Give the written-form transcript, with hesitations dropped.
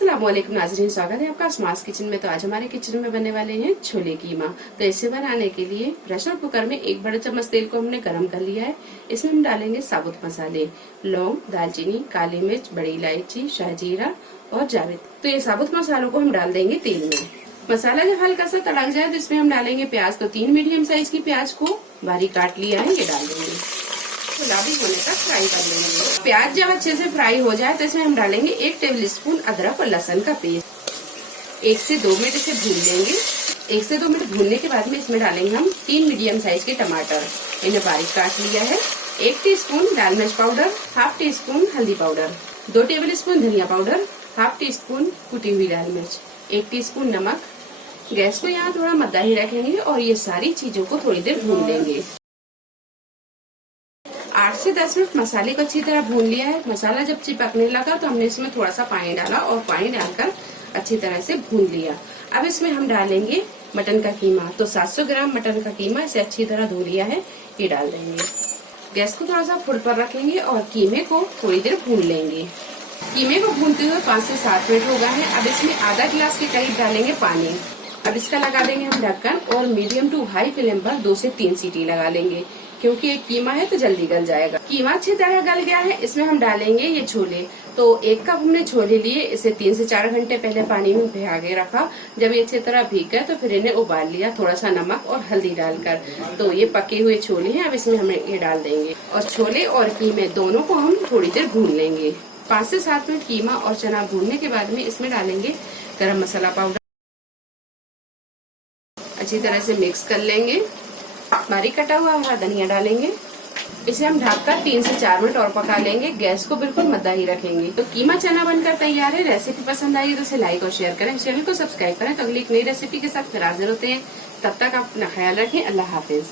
अस्सलाम वालेकुम नाज़रीन, स्वागत है आपका अशमा किचन में। तो आज हमारे किचन में बनने वाले हैं छोले कीमा। तो इसे बनाने के लिए प्रेशर कुकर में 1 बड़ा चम्मच तेल को हमने गरम कर लिया है। इसमें हम डालेंगे साबुत मसाले, लौंग, दालचीनी, काली मिर्च, बड़ी इलायची, शाहजीरा और जावित्र। तो ये साबुत मसालों को हम डाल देंगे तेल में। मसाला जब हल्का सा तड़क जाए तो इसमें हम डालेंगे प्याज। तो 3 मीडियम साइज की प्याज को बारीक काट लिया है, ये डाल देंगे। गुलाबी होने तक फ्राई कर लेंगे। प्याज जब अच्छे से फ्राई हो जाए तो इसमें हम डालेंगे 1 टेबलस्पून अदरक और लहसुन का पेस्ट। 1 से 2 मिनट इसे भून लेंगे। 1 से 2 मिनट भूनने के बाद में इसमें डालेंगे हम 3 मीडियम साइज के टमाटर, इन्हें बारीक काट लिया है। 1 टीस्पून लाल मिर्च पाउडर, हाफ टी स्पून हल्दी पाउडर, 2 टेबलस्पून धनिया पाउडर, हाफ टी स्पून कुटी हुई लाल मिर्च, 1 टीस्पून नमक। गैस को यहाँ थोड़ा मद्दा ही रखेंगे और ये सारी चीजों को थोड़ी देर भून लेंगे। 8 से 10 मिनट मसाले को अच्छी तरह भून लिया है। मसाला जब चिपकने लगा तो हमने इसमें थोड़ा सा पानी डाला और पानी डालकर अच्छी तरह से भून लिया। अब इसमें हम डालेंगे मटन का कीमा। तो 700 ग्राम मटन का कीमा, इसे अच्छी तरह धो लिया है, ये डाल देंगे। गैस को थोड़ा सा फुल पर रखेंगे और कीमे को थोड़ी देर भून लेंगे। कीमे को भूनते हुए 5 से 7 मिनट हो गए हैं। अब इसमें आधा गिलास के करीब डालेंगे पानी। अब इसका लगा देंगे हम ढक्कन और मीडियम टू हाई फ्लेम पर 2 से 3 सीटी लगा लेंगे, क्योंकि ये कीमा है तो जल्दी गल जाएगा। कीमा अच्छी तरह गल गया है। इसमें हम डालेंगे ये छोले। तो 1 कप हमने छोले लिए, इसे 3 से 4 घंटे पहले पानी में भिगा के रखा। जब ये अच्छी तरह भीग गए तो फिर इन्हें उबाल लिया, थोड़ा सा नमक और हल्दी डालकर। तो ये पके हुए छोले हैं, अब इसमें हम ये डाल देंगे और छोले और कीमे दोनों को हम थोड़ी देर भून लेंगे। 5 से 7 मिनट कीमा और चना भूनने के बाद में इसमें डालेंगे गरम मसाला पाउडर, अच्छी तरह से मिक्स कर लेंगे। बारीक कटा हुआ हरा धनिया डालेंगे। इसे हम ढककर 3 से 4 मिनट और पका लेंगे। गैस को बिल्कुल मद्दा ही रखेंगे। तो कीमा चना बनकर तैयार है। रेसिपी पसंद आई तो इसे लाइक और शेयर करें, चैनल को सब्सक्राइब करें। तो अगली एक नई रेसिपी के साथ फिर हाजिर होते हैं। तब तक आप अपना ख्याल रखें। अल्लाह हाफिज।